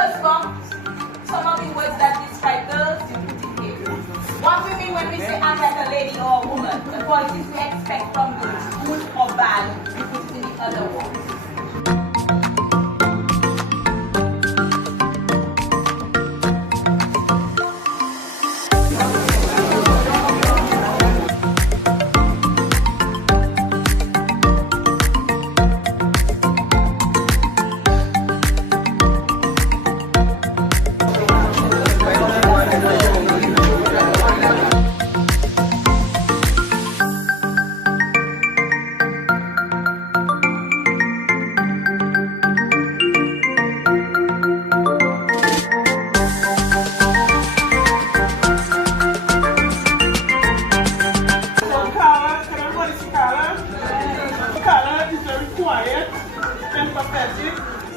first box, some of the words that describe girls, you put in here. What we mean when we say act like a lady or a woman, the qualities we expect from girls, good or bad, we put it in the other words.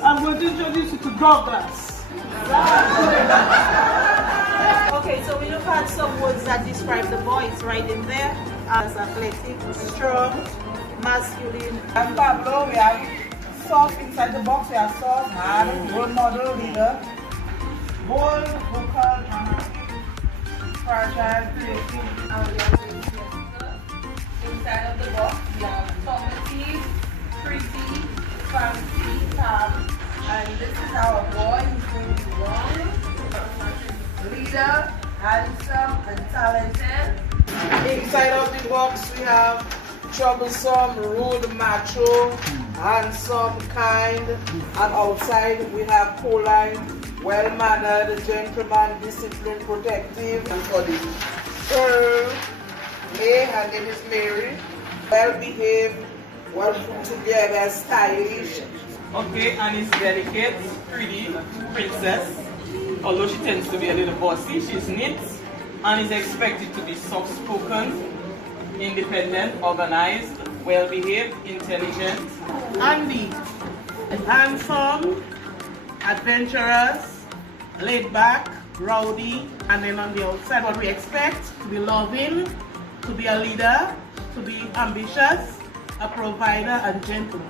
I'm going to introduce you to Douglas. Okay, so we look at some words that describe the boy. It's right in there. As athletic, strong, masculine. And Pablo, we have soft inside the box. We have soft, hard, role model, leader, bold, vocal, fragile, creative. Inside of the box, we have talkative, pretty, fancy, calm, and this is our boy. He's going to be long, leader, handsome, and talented. Inside of the box, we have troublesome, rude, macho, handsome, kind, and outside we have polite, well-mannered, gentleman, disciplined, protective. And for the girl, May, her name is Mary, well-behaved, well put together, stylish. Okay, and is delicate, pretty, princess. Although she tends to be a little bossy, she's neat and is expected to be soft-spoken, independent, organized, well-behaved, intelligent. Andy is handsome, adventurous, laid back, rowdy, and then on the outside what we expect, to be loving, to be a leader, to be ambitious, a provider, and gentle.